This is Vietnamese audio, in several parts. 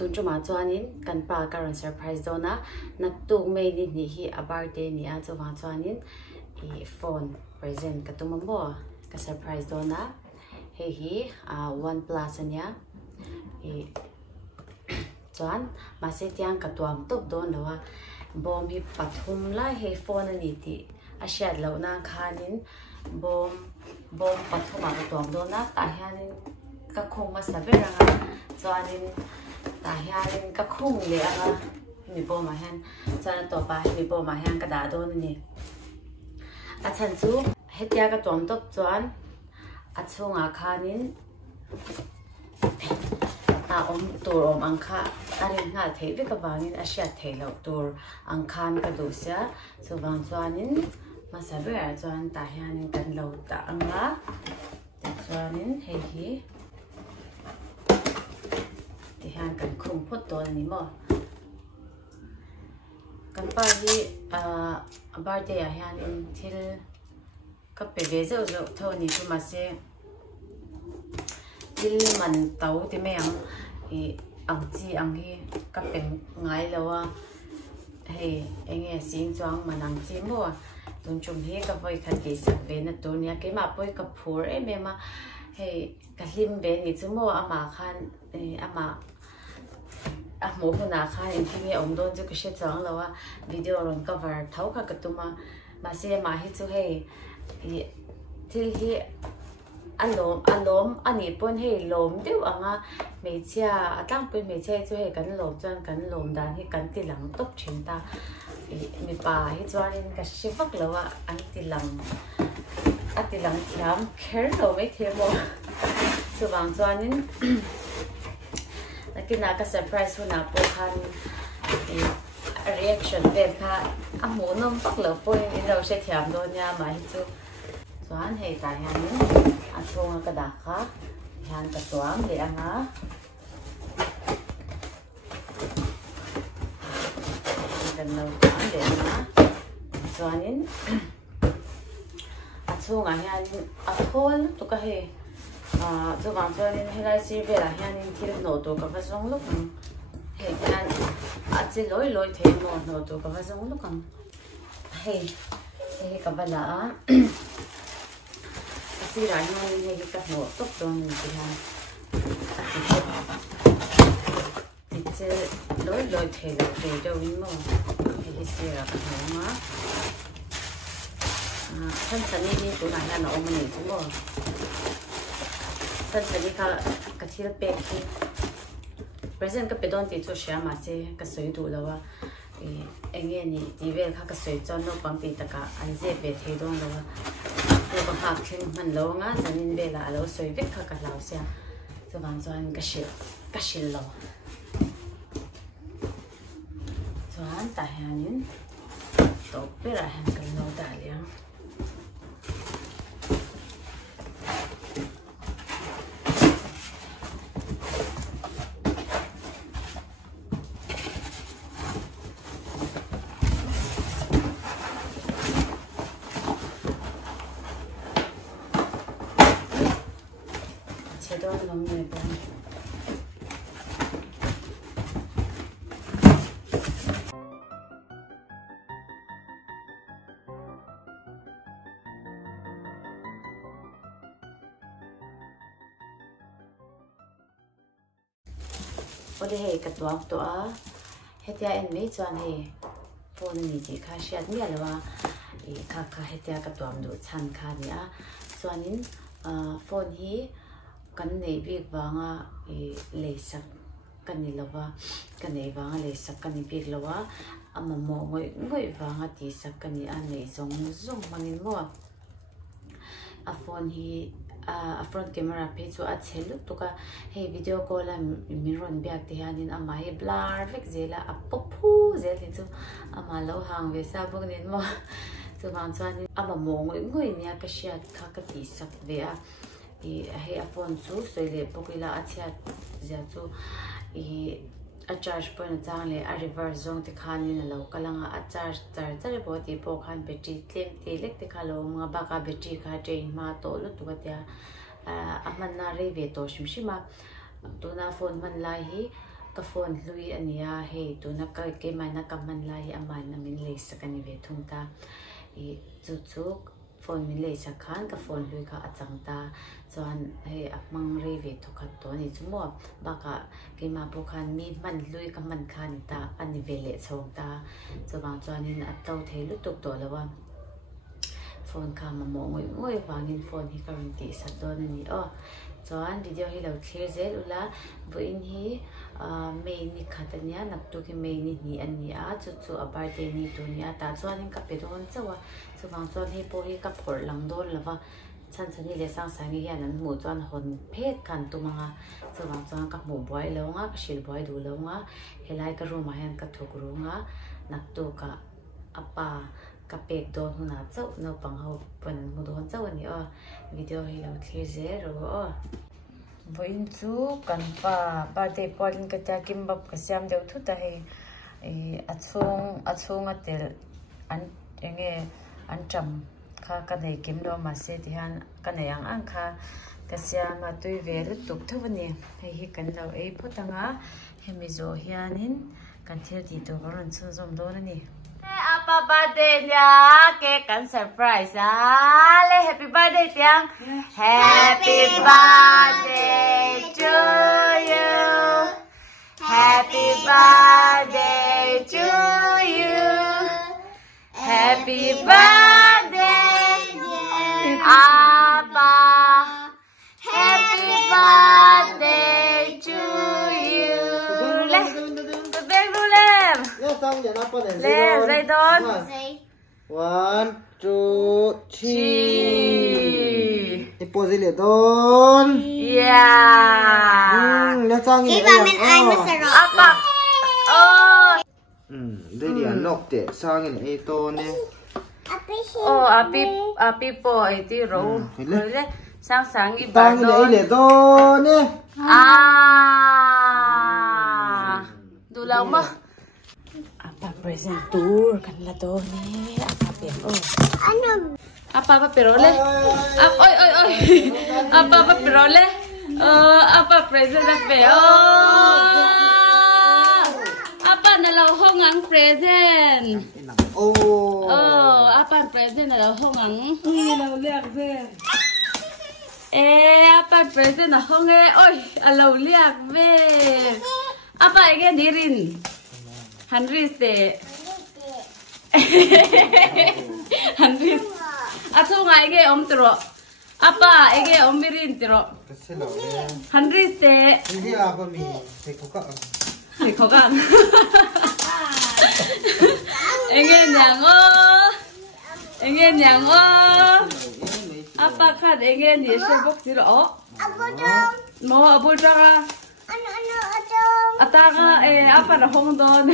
tun chu ma chuanin kan pa karon surprise dona nak tu mai ni hi a birthday ni a chuwa chuanin I phone present ka tumambo ka surprise dona hi OnePlus ania chuan ma se tiang ka tuam top don lawa bom hi pathum lai he phone ani ti a shat lo na khanin bom pathuma ka tuam dona ta hianin ka khong ma sabera chuanin ta hianin ka khong le anga mi bom ma han chuan to pa mi bom ma han ka da don ni a chan chu hetia ka tuam top chuan a chunga khanin tur angkha arin nga thei ve ka wangin a sha thei lo tur angkhan ka du sia chuwang chuanin masabe a chuan ta hianin kan lo ta anga chuanin hi ti han kan khum phot ton ni mo kan pa hi birthday a hianin thil ka pe ve zo thoni tu ma se il man tau ti me ang chi ang hi ka pen ngai lawa hey enge sing chuang manang chi mo tun chum hi ka voi khan ke sak ve na tur nia ke ma poi ka phur e me ma hey ka him ve ni chu mo ama khan ama a mo huna khan in thi ong don chu ka she chang lawa video ron cover thau kha ka tuma ma se ma hi chu hey til hi alom ani pon he lom deu anga mechia atang pui mechia chu he kan lom chuan kan lom dan hi kan ti lang top thin ta mi pa hi chuanin ka shivak lawa an ti lang lam kher lo me themo chuwang chuanin nakina ka surprise huna po khan reaction ve kha amu nom pak lo point in lo she thiam do nya ma hi chu chuan hei ta hianin a chunga ka da kha hian ka tuam le anga kan lo tuam le anga chuanin a chunga hianin a thol tu ka he chuwang chuanin helai sir vela hianin thil no tu ka va zong luk hei hian a chi loi the no tu ka va zong luk hei ka va la si ra hian hei ka hno top don ni hian ti che loi the lo the do in mo hei si ra ka hno ma san sani ni tu na hian o mani chu mo san sani ka thil pe ki present ka pedon ti chu sha ma se ka soi du lawa enge ni ti vel kha ka soi chon no pang ti taka an je be the don lawa lo ka hak thin man lo nga zanin be la lo soi vek kha ka lau sia chuan chuan ka shil lo chuan ta hianin to pera han kan lo da liang 너무 예뻐. 어디 해 갔다 왔다. 해야 엔메 좋아해. 보는 이제 가시야 미안해와. 이 카카 해야 갔다 왔도 찬카니야. 좋아닌 폰이 kan nei big wanga le sak kan ni lawa kan nei wanga le sak kan ni big lawa ama mo ngoi wanga ti sak kan ni an nei zong mangin mo a phone hi a front camera pe chu a chelu tuka he video call a miron biak ti hanin ama he blur vek zela a popu zel ti chu ama lo hang ve sa bok nin mo chu wang chuan ama mo ngoi nia ka shiat kha ka ti sak ve a he a phone chu soile pokila achia zia chu a charge point chang le a reverse zong te khanin lo kalanga a charge bo ti po khan battery tlem te lek te khalo ma ba ka battery kha train ma to lu tu tia a man na re ve to shim shima to na phone man lai hi ka phone lui ania he tu na ka ke mai na kaman lai amai na min le sakani ve thung ta I chu chu phone min le sakhan ka phone lui ka achang ta chuan he apmang re ve thokhat to ni chumo ba ka ke ma po khan mi man lui ka man khan ta ani ve le chong ta chuwang chuanin atau thelu tuk to lawa phone ka ma mo ngoi wangin phone hi current ti sa don ani chuan video hi lo clear zel ula voin hi main ni khatania naktu ki main ni ania chu chu a birthday ni tu nia ta chuanin ka pe don chawa chuwang chuan hi po hi ka phor lang don lawa chan chani le sang sang hi an mu chuan hon phet kan tu manga chuwang chuan ka mu boy lo nga ka shil boy du lo nga helai ka room hian ka thuk ru nga naktu ka apa ka pek don huna chau no pang ho panan mu don chau ani video hi lo clear zero voin chu kan pa birthday polin ka ta kimbap ka siam deu thu ta he achung atel an enge an cham kha ka nei kim do ma se ti han ka nei ang kha ka siam a tui ve lu tuk thawani hei hi kan lo ei photanga hemi zo hianin kan thil ti to ron chun zom do na ni apa birthday nya ke kan surprise le happy birthday tiang happy birthday to you happy birthday to you happy birthday apa happy birthday to you le lên dây đón 1 2 3 ipo dili don yeah nó sang gì vậy anh apa đây là nóc để sang gì này to nè api po ai ti ro le sang sang i ba don để to nè du lâu mà apa present tour kan la to ni apa pe apa perole oi apa perole apa present pe apa na lo hong ang present apa present na lo hong ang ni lo liak ve apa present na hong oi alo liak ve apa again dirin Hanris de Hanris Atu ngai ge om tro apa ege om birin tro Hanris de ini apa mi tekoka ege nyang apa khat ege ni sebok tro mo abu jara Ataka apa na hong don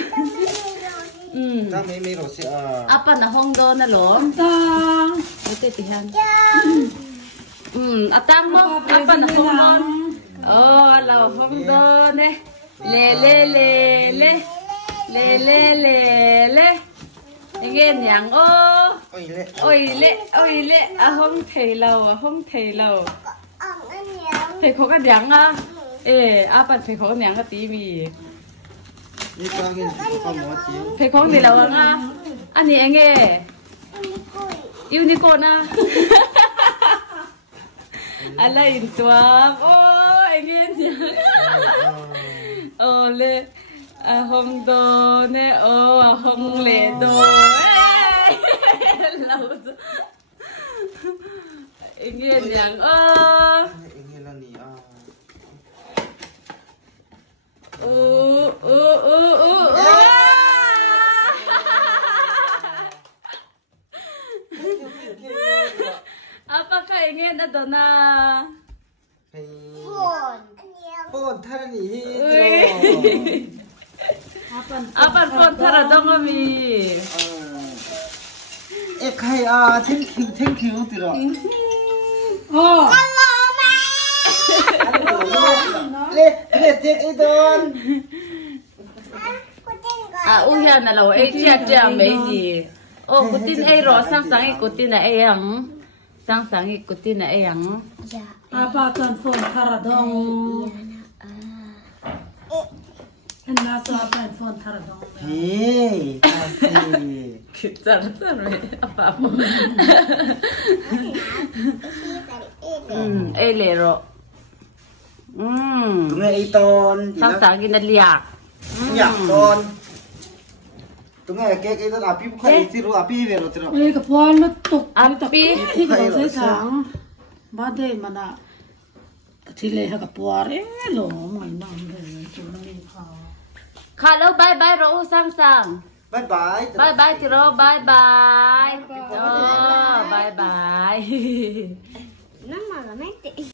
ta mấy rồi sẽ apa na hong don na lo tang ite tihan atang mo apa na hong don la hong don le igen yang oi le a hong thei lo thei kho ka dang apa thei kho nyang ka ti mi đi qua cái con mỏ chiếu thầy con thì đâu nga anh ấy nghe unicorn à anh là in tuang anh nghe nhá lệ hồng đô nè hồng lệ đô lâu rồi anh nghe nhá Apakah ingin ada na? Phone thara ni Apa phone thara dong kami? khai thank you từ rồi Lê tiếc ý đơn uya na lo ai chia mấy gì cô tin ai rồi sang ấy cô tin là ai ăn sang ấy cô tin là ai ăn apa kan phone thara dong La sua phone taradong. Hey, kasi. Sarap-sarap apa po. Lero. Tunga iton. Sang ginaliak. Yak ton. Tunga kek iton api bukan itiru api vero tiro. Kapal na tuk. Api. Sa sang. Bade mana. Katile ha kapuare lo mai nang de chuna ni pa. Hello, bye-bye, Ro Sang-sang. Bye-bye. Bye-bye, Tiro. Bye-bye. Oh, bye-bye.